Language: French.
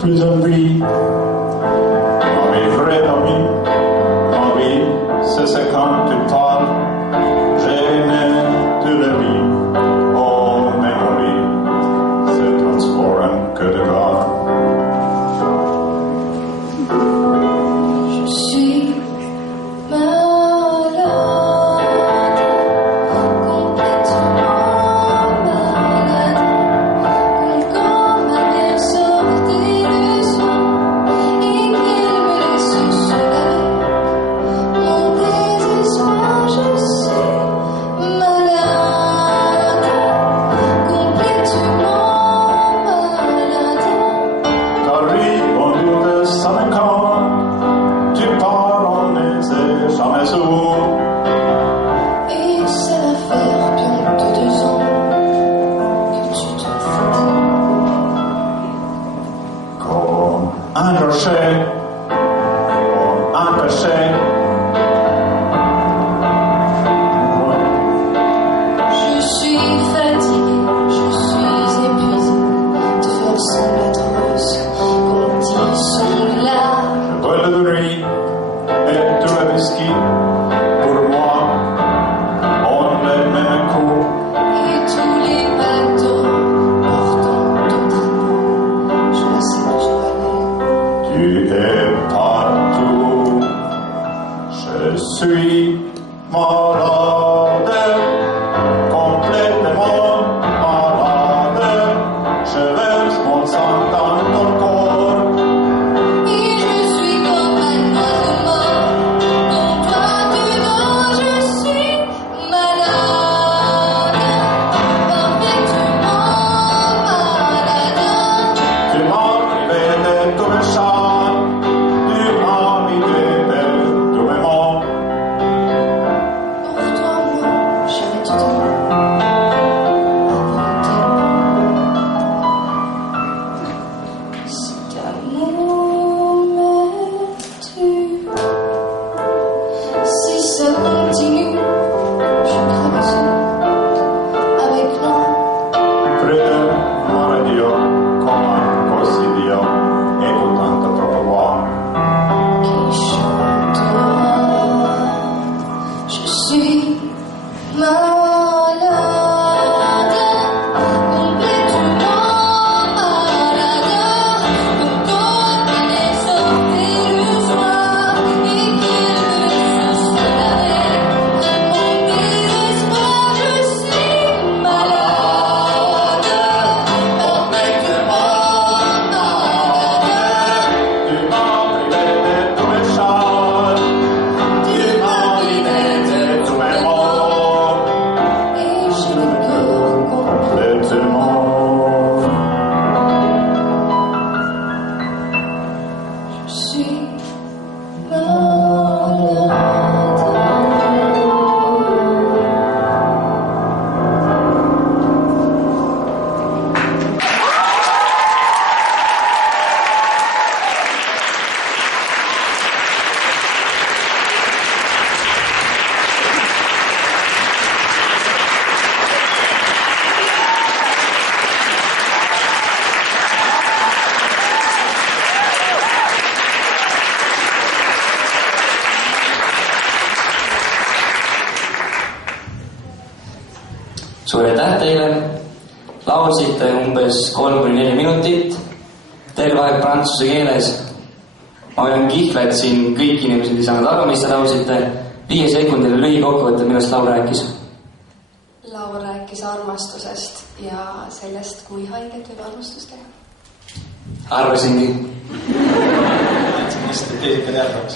Plus envie, ma vie vraie amie, ma vie, c'est quand tu parles, j'aime de la vie, oh mémorie, c'est transforme que de grave. Je suis malade, complètement malade, comme ma mère sortait de soi et qu'elle me laisse seule. Mon désespoir, je suis malade, complètement malade. T'arrives au bout de 5 ans, tu pars en essai, jamais souvent. Et ça va faire bientôt 2 ans que tu te fous. Comme un rocher, comme un péché. Je suis fatiguée, je suis épuisée de faire semblant heureuse quand ils sont là. Je bois de riz et tout le whisky. Pour moi, on les mêmes coups. Et tous les bateaux portant ton drapeau, je ne sais où je vais aller. Tu es partout. Je suis malade, complètement malade. Je verse mon sang dans ton corps. Et je suis comme un oiseau mort, dont toi tu dors, je suis malade, parfaitement malade. Tu m'as privé de tous mes chants, tu m'as vidé de tous mes mots. Pourtant moi, j'avais tout aimé. Cet amour me tue. Si ça continue, je crève avec non. Près de ma radio, comme un quotidien, écoutant ta propre voix. Qui chantera. Je suis malade, complètement malade, comme elle est sortie le soir et qu'elle me laisse seule. Mon désespoir, je suis malade, complètement malade. Tu m'as privé de tous mes chants, tu m'as vidé de tous mes mots. Et j'ai le cœur Complètement. je suis malade. Suur aitäh teile, laulsite umbes 3-4 minutit, terve aeg prantsuse keeles. Ma olen kihla, et siin kõik inimesed ei saanud aru, mis te laulsite. 5 sekundile lühikokkuvõte, millest laul rääkis. Laul rääkis armastusest ja sellest, kui haiget võib armastus teha. Arvasingi. Hästi teised arvamus.